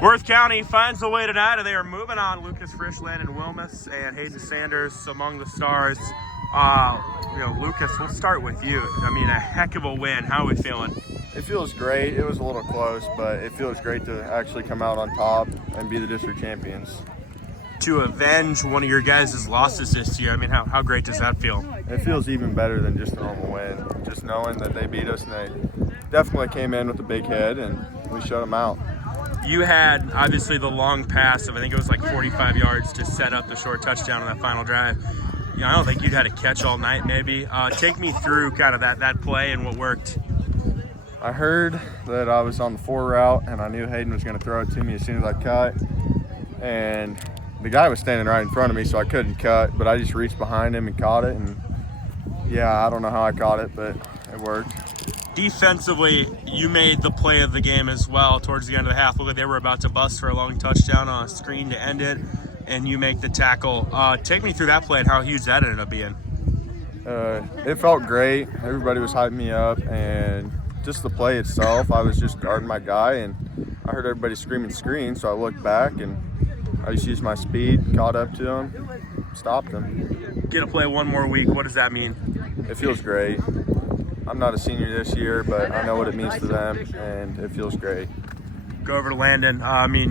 Worth County finds a way tonight, and they are moving on. Lucas Frischland and Wilmus and Hayden Sanders among the stars. Lucas, we'll start with you. I mean, a heck of a win. How are we feeling? It feels great. It was a little close, but it feels great to actually come out on top and be the district champions. To avenge one of your guys' losses this year, I mean, how great does that feel? It feels even better than just a normal win. Just knowing that they beat us, and they definitely came in with a big head, and we shut them out. You had, obviously, the long pass of, I think it was like 45 yards to set up the short touchdown on that final drive. I don't think you'd had a catch all night, maybe. Take me through kind of that play and what worked. I heard that I was on the 4 route, and I knew Hayden was going to throw it to me as soon as I cut. And the guy was standing right in front of me, so I couldn't cut, but I just reached behind him and caught it. And, yeah, I don't know how I caught it, but it worked. Defensively, you made the play of the game as well towards the end of the half. Look like they were about to bust for a long touchdown on a screen to end it, and you make the tackle. Take me through that play and how huge that ended up being. It felt great. Everybody was hyping me up, and just the play itself, I was just guarding my guy, and I heard everybody screaming screen, so I looked back, and I just used my speed, caught up to him, stopped him. Get to play one more week. What does that mean? It feels great. I'm not a senior this year, but I know what it means to them, and it feels great. Go over to Landon.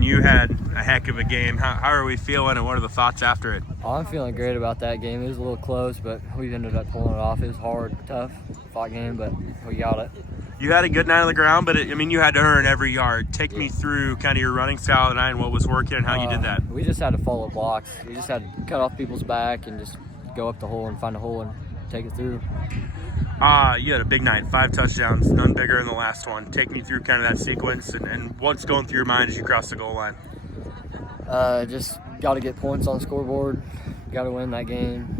You had a heck of a game. How are we feeling, and what are the thoughts after it? Oh, I'm feeling great about that game. It was a little close, but we ended up pulling it off. It was hard, tough, fought game, but we got it. You had a good night on the ground, but you had to earn every yard. Take me through kind of your running style tonight and what was working and how you did that. We just had to follow blocks. We just had to cut off people's back and just go up the hole and find a hole and take it through. You had a big night, 5 touchdowns, none bigger than the last one. Take me through kind of that sequence and what's going through your mind as you cross the goal line. Just got to get points on the scoreboard. Got to win that game.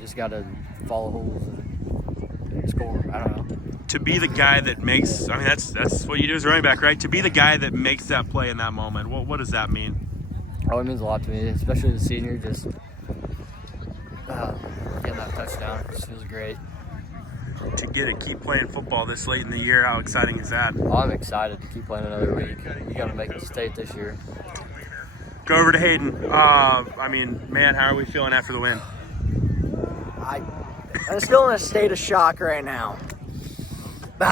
Just got to follow holes and score. I don't know. To be the guy that makes, that's what you do as a running back, right? To be the guy that makes that play in that moment, what does that mean? Oh, it means a lot to me, especially as a senior. Just getting that touchdown, it just feels great. To get to keep playing football this late in the year, how exciting is that? Oh, I'm excited to keep playing another week. We got to make the state this year. Go over to Hayden. How are we feeling after the win? I'm still in a state of shock right now. But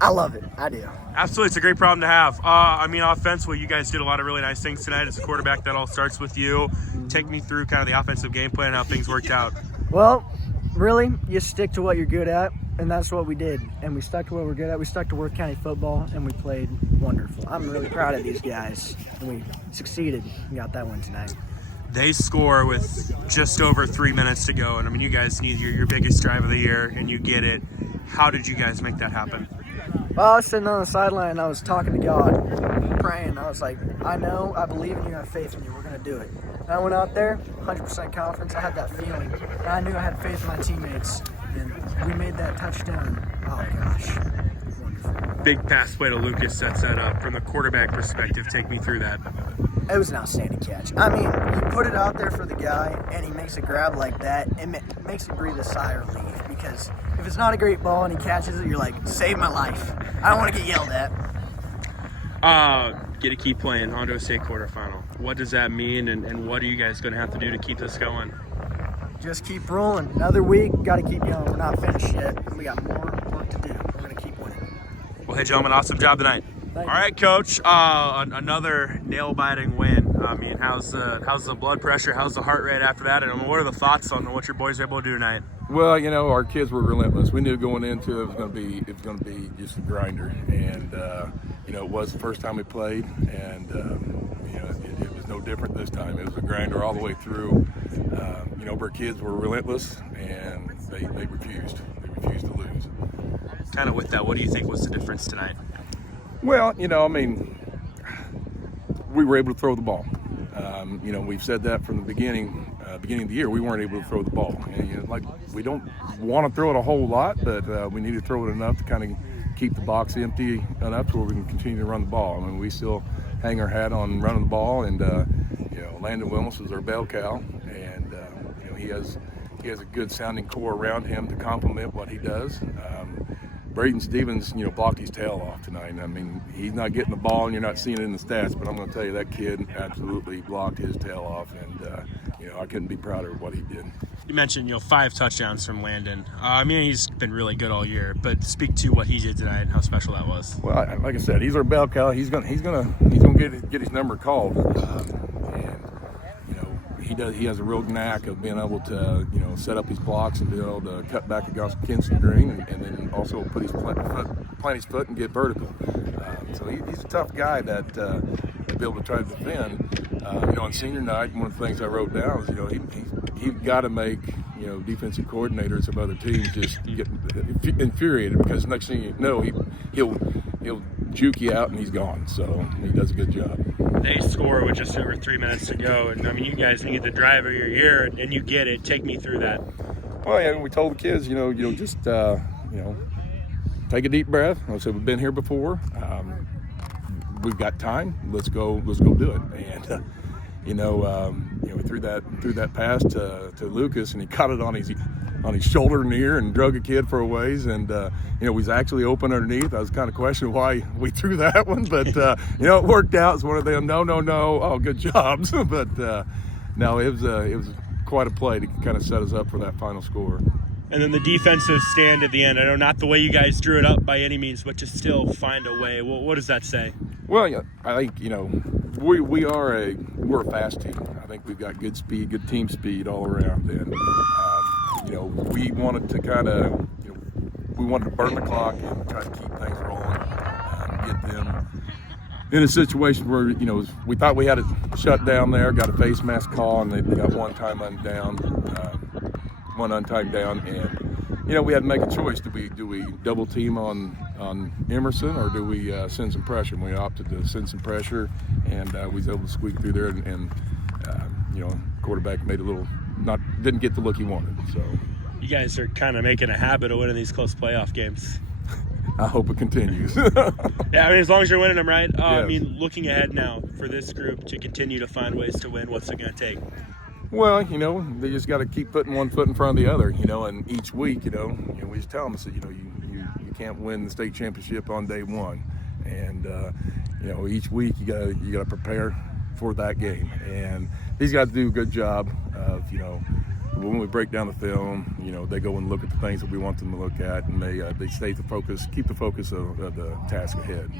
I love it. I do. Absolutely. It's a great problem to have. Offensively, you guys did a lot of really nice things tonight. As a quarterback, that all starts with you. Take me through kind of the offensive game plan and how things worked out. Well, really, you stick to what you're good at, and that's what we did. And we stuck to what we're good at. We stuck to Worth County football, and we played wonderful. I'm really proud of these guys. And we succeeded and got that win tonight. They score with just over 3 minutes to go, and you guys need your biggest drive of the year, and you get it. How did you guys make that happen? Well, I was sitting on the sideline, and I was talking to God, praying. I was like, I believe in you, I have faith in you, we're going to do it. And I went out there, 100% confidence, I had that feeling. And I knew I had faith in my teammates, and we made that touchdown. Oh, gosh. Wonderful. Big pass play to Lucas sets that up. From the quarterback perspective, take me through that. It was an outstanding catch. You put it out there for the guy, and he makes a grab like that. It makes you breathe a sigh of relief, because if it's not a great ball and he catches it, you're like, save my life. I don't want to get yelled at. Get to keep playing onto a state quarterfinal. What does that mean, and what are you guys going to have to do to keep this going? Just keep rolling. Another week, got to keep going. We're not finished yet. We got more work to do. We're going to keep winning. Well, hey, gentlemen, awesome job tonight. Thank All right, Coach, another nail-biting win. How's the blood pressure? How's the heart rate after that? And what are the thoughts on what your boys were able to do tonight? Well, our kids were relentless. We knew going into it was going to be just a grinder, and it was the first time we played, and it was no different this time. It was a grinder all the way through. Our kids were relentless, and they refused. They refused to lose. Kind of with that, what do you think was the difference tonight? Well, we were able to throw the ball. We've said that from the beginning of the year. We weren't able to throw the ball. And, we don't want to throw it a whole lot, but we need to throw it enough to kind of keep the box empty enough to where we can continue to run the ball. We still hang our hat on running the ball, and Landon Wilmus is our bell cow, and he has a good sounding core around him to complement what he does. Braden Stevens, blocked his tail off tonight. I mean, he's not getting the ball, and you're not seeing it in the stats, but I'm going to tell you that kid absolutely blocked his tail off, and I couldn't be prouder of what he did. You mentioned 5 touchdowns from Landon. I mean, he's been really good all year, but speak to what he did tonight and how special that was. Well, like I said, he's our bell cow. He's gonna get his number called, and he has a real knack of being able to set up his blocks and be able to cut back against Kinston Green, and then also put his plant his foot and get vertical. So he's a tough guy that to be able to try to defend. On senior night, one of the things I wrote down was he's got to make defensive coordinators of other teams just get infuriated, because next thing you know he'll juke you out and he's gone. So he does a good job. They score with just over 3 minutes to go, and I mean, you guys need the drive of your year, and you get it. Take me through that. Well, yeah, we told the kids, just take a deep breath. I said, we've been here before. We've got time. Let's go do it. And we threw that pass to Lucas, and he caught it on his shoulder and ear and drug a kid for a ways. And we was actually open underneath. I was kind of questioning why we threw that one, but it worked out. It's one of them. No. Oh, good jobs. But no, it was quite a play to kind of set us up for that final score. And then the defensive stand at the end. I know not the way you guys drew it up by any means, but to still find a way. What does that say? Well, yeah, I think we're a fast team. I think we've got good speed, good team speed all around, and we wanted to we wanted to burn the clock and try to keep things rolling, get them in a situation where we thought we had it shut down there, got a face mask call, and they got one untimed down, and we had to make a choice. Do we double team on Emerson, or do we send some pressure? And we opted to send some pressure, and we was able to squeak through there, and quarterback made didn't get the look he wanted. So you guys are kind of making a habit of winning these close playoff games. I hope it continues. Yeah, I mean, as long as you're winning them, right? Yes. I mean, looking ahead now for this group to continue to find ways to win, what's it going to take? Well, they just got to keep putting one foot in front of the other, and each week, we just tell them, you can't win the state championship on day one, and each week you got to prepare for that game, and these guys do a good job of when we break down the film, they go and look at the things that we want them to look at, and they keep the focus of the task ahead.